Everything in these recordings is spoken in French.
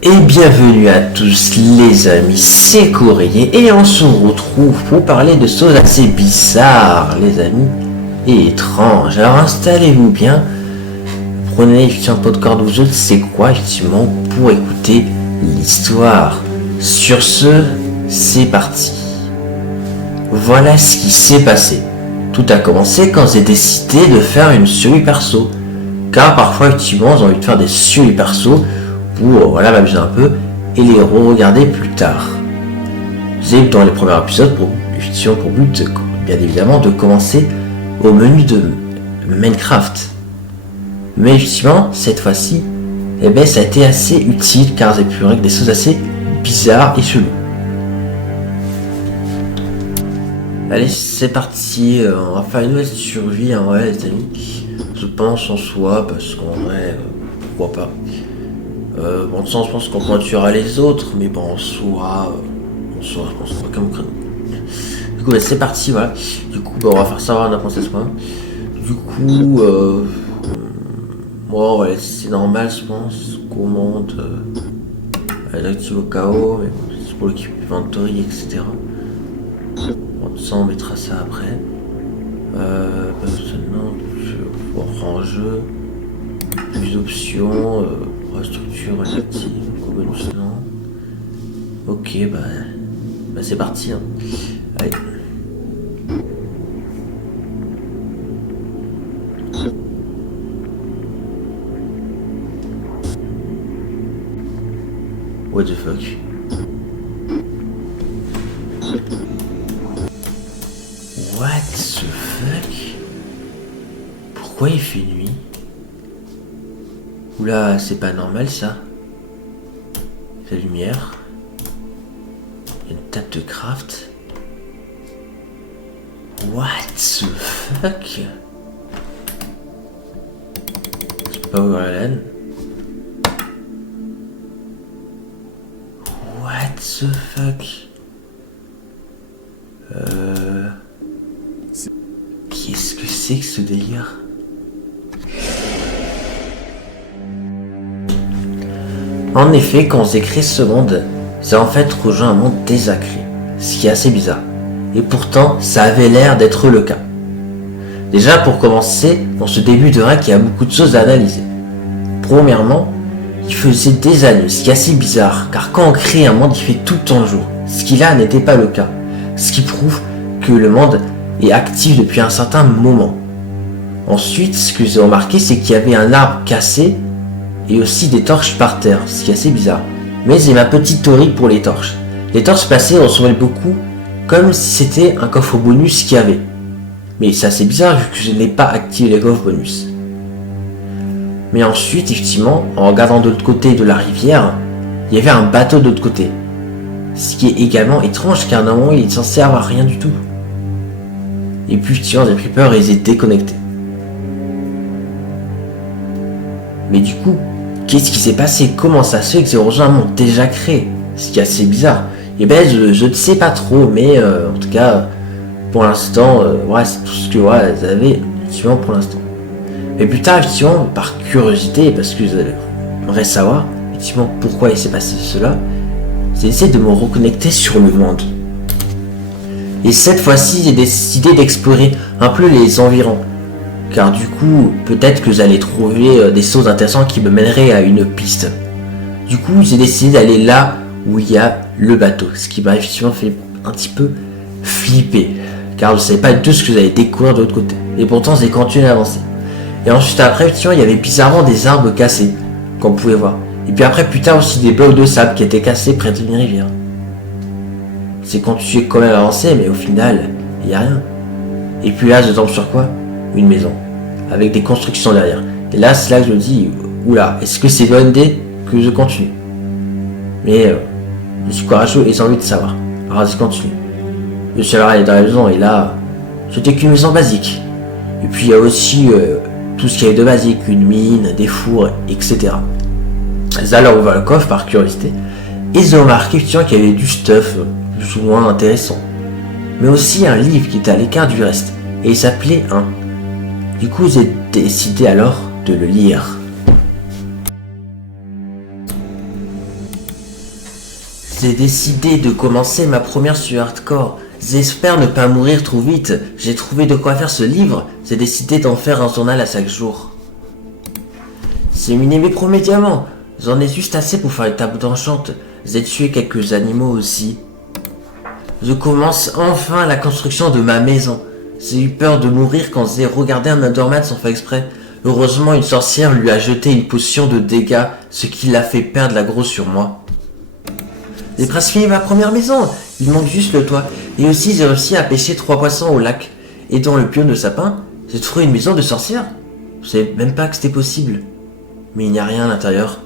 Et bienvenue à tous les amis, c'est Courrier et on se retrouve pour parler de choses assez bizarres les amis et étranges. Alors installez-vous bien, prenez un pot de corde ou je ne sais quoi effectivement pour écouter l'histoire. Sur ce, c'est parti. Voilà ce qui s'est passé. Tout a commencé quand j'ai décidé de faire une série perso. Car parfois effectivement j'ai envie de faire des séries perso pour m'amuser un peu et les re-regarder plus tard. J'ai dans les premiers épisodes pour but bien évidemment de commencer au menu de Minecraft. Mais effectivement cette fois-ci ça a été assez utile car j'ai pu régler des choses assez bizarres et cheloues. Allez c'est parti, on va faire une nouvelle survie les amis. Je pense en soi parce qu'en vrai pourquoi pas. Bon, de sens, je pense qu'on pointuera les autres, mais bon, en soi, je pense qu'on va comme créneau. Du coup, c'est parti, voilà. Du coup, on va faire ça, on a pensé à ce point. Du coup, bon, ouais, c'est normal, je pense. Commande, elle active au KO, mais bon, c'est pour l'équipe inventory, etc. Bon, ça, on mettra ça après. Maintenant, en jeu, plus d'options. Structure relative, bonus non. Ok, bah c'est parti. Hein. Allez. What the fuck? What the fuck? Pourquoi il fait nuit? Oula, c'est pas normal ça. La lumière. Il y a une table de craft. What the fuck? Je peux pas ouvrir la laine. What the fuck? Qu'est-ce que c'est que ce délire? En effet, quand j'ai créé ce monde, j'ai en fait rejoint un monde désacré, ce qui est assez bizarre. Et pourtant, ça avait l'air d'être le cas. Déjà, pour commencer, dans ce début de rack, il y a beaucoup de choses à analyser. Premièrement, il faisait des années, ce qui est assez bizarre, car quand on crée un monde, il fait tout le temps jour, ce qui là n'était pas le cas. Ce qui prouve que le monde est actif depuis un certain moment. Ensuite, ce que j'ai remarqué, c'est qu'il y avait un arbre cassé, et aussi des torches par terre, ce qui est assez bizarre. Mais j'ai ma petite théorie pour les torches. Les torches passées ressemblaient beaucoup comme si c'était un coffre bonus qu'il y avait. Mais c'est assez bizarre vu que je n'ai pas activé les coffres bonus. Mais ensuite, effectivement, en regardant de l'autre côté de la rivière, il y avait un bateau de l'autre côté. Ce qui est également étrange car normalement il est censé avoir rien du tout. Et puis effectivement j'ai pris peur et j'ai déconnecté. Mais du coup, qu'est-ce qui s'est passé? Comment ça se fait que j'ai rejoint un monde déjà créé? Ce qui est assez bizarre. Et je ne sais pas trop, mais en tout cas, pour l'instant, c'est tout ce que j'avais effectivement pour l'instant. Mais plus tard, effectivement, par curiosité, parce que j'aimerais savoir effectivement pourquoi il s'est passé cela, j'ai essayé de me reconnecter sur le monde. Et cette fois-ci, j'ai décidé d'explorer un peu les environs. Car du coup, peut-être que j'allais trouver des choses intéressantes qui me mèneraient à une piste. Du coup, j'ai décidé d'aller là où il y a le bateau, ce qui m'a effectivement fait un petit peu flipper, car je ne savais pas du tout ce que j'allais découvrir de l'autre côté. Et pourtant, j'ai continué à avancer. Et ensuite, après, effectivement, il y avait bizarrement des arbres cassés, comme vous pouvez voir. Et puis après, plus tard aussi, des blocs de sable qui étaient cassés près d'une rivière. C'est quand tu es quand même avancé, mais au final, il n'y a rien. Et puis là, je tombe sur quoi? Une maison, avec des constructions derrière. Et là, c'est là que je me dis, oula, est-ce que c'est bonne idée que je continue? Mais je suis courageux et j'ai envie de savoir. Alors je continue. Je suis allé dans la maison et là, c'était qu'une maison basique. Et puis il y a aussi tout ce qu'il y avait de basique, une mine, des fours, etc. J'ai alors ouvert le coffre par curiosité et j'ai remarqué qu'il y avait du stuff plus ou moins intéressant. Mais aussi un livre qui était à l'écart du reste et il s'appelait 1. Du coup, j'ai décidé alors de le lire. J'ai décidé de commencer ma première sur hardcore. J'espère ne pas mourir trop vite. J'ai trouvé de quoi faire ce livre. J'ai décidé d'en faire un journal à chaque jour. J'ai miné mes premiers diamants. J'en ai juste assez pour faire une table d'enchante. J'ai tué quelques animaux aussi. Je commence enfin la construction de ma maison. J'ai eu peur de mourir quand j'ai regardé un Enderman sans faire exprès. Heureusement, une sorcière lui a jeté une potion de dégâts, ce qui l'a fait perdre la grosse sur moi. J'ai presque fini ma première maison. Il manque juste le toit. Et aussi, j'ai réussi à pêcher 3 poissons au lac. Et dans le pion de sapin, j'ai trouvé une maison de sorcière. Je savais même pas que c'était possible. Mais il n'y a rien à l'intérieur.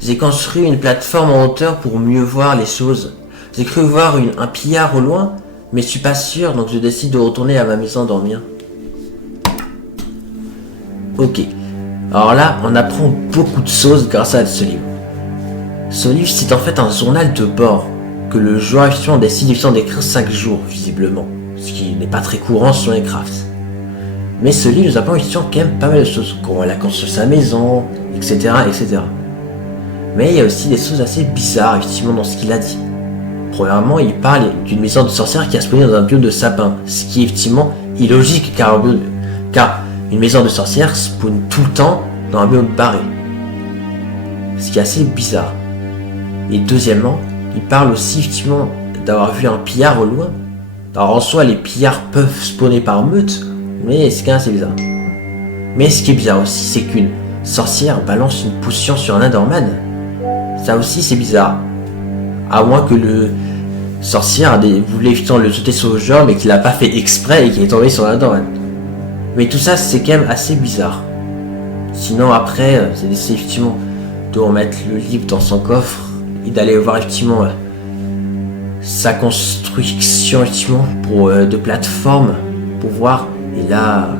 J'ai construit une plateforme en hauteur pour mieux voir les choses. J'ai cru voir un pillard au loin, mais je suis pas sûr, donc je décide de retourner à ma maison dormir. Ok. Alors là, on apprend beaucoup de choses grâce à ce livre. Ce livre, c'est en fait un journal de bord que le joueur effectivement décide d'écrire 5 jours, visiblement. Ce qui n'est pas très courant sur les crafts. Mais ce livre nous apprend effectivement quand même pas mal de choses. Comment elle a construit sa maison, etc., etc. Mais il y a aussi des choses assez bizarres, effectivement, dans ce qu'il a dit. Premièrement, il parle d'une maison de sorcière qui a spawné dans un biome de sapin. Ce qui est effectivement illogique, car une maison de sorcière spawn tout le temps dans un biome barré. Ce qui est assez bizarre. Et deuxièmement, il parle aussi effectivement d'avoir vu un pillard au loin. Alors en soi, les pillards peuvent spawner par meute, mais c'est quand même assez bizarre. Mais ce qui est bizarre aussi, c'est qu'une sorcière balance une potion sur un Enderman. Ça aussi, c'est bizarre. À moins que le sorcière voulait effectivement le jeter sur le jeu, mais qu'il l'a pas fait exprès et qu'il est tombé sur un Enderman. Mais tout ça, c'est quand même assez bizarre. Sinon, après, c'est d'essayer effectivement de remettre le livre dans son coffre et d'aller voir effectivement sa construction effectivement de plateforme pour voir. Et là,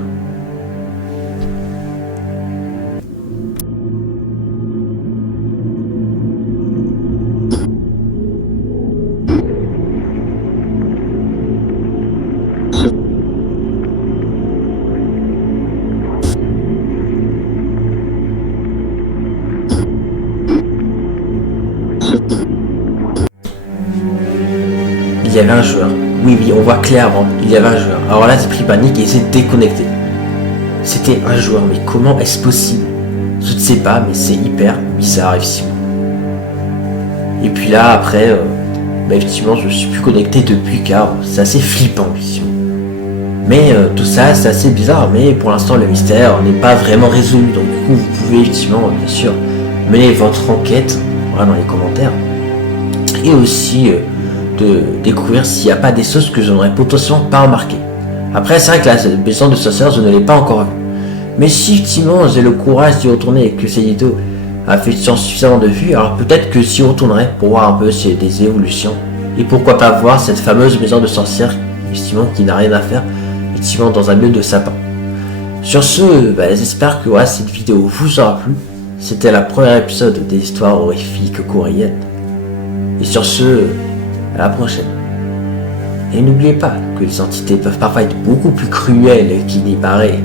il y avait un joueur. Oui, on voit clairement, il y avait un joueur. Alors là, j'ai pris panique et j'ai déconnecté. C'était un joueur, mais comment est-ce possible? Je ne sais pas, mais c'est hyper bizarre, effectivement. Et puis là, après, effectivement, je ne suis plus connecté depuis, car c'est assez flippant, effectivement. Mais tout ça, c'est assez bizarre, mais pour l'instant, le mystère n'est pas vraiment résolu. Donc du coup, vous pouvez effectivement, bien sûr, mener votre enquête voilà, dans les commentaires. Et aussi de découvrir s'il n'y a pas des choses que je n'aurais potentiellement pas remarquées. Après, c'est vrai que la maison de sorcière, je ne l'ai pas encore vue. Mais si effectivement j'ai le courage d'y retourner et que cette vidéo a fait suffisamment de vues, alors peut-être que j'y retournerai pour voir un peu s'il y a des évolutions. Et pourquoi pas voir cette fameuse maison de sorcière, effectivement, qui n'a rien à faire, effectivement, dans un milieu de sapin. Sur ce, j'espère que voilà, cette vidéo vous aura plu. C'était la première épisode des histoires horrifiques coréennes. Et sur ce, à la prochaine. Et n'oubliez pas que les entités peuvent parfois être beaucoup plus cruelles qu'il n'y paraît.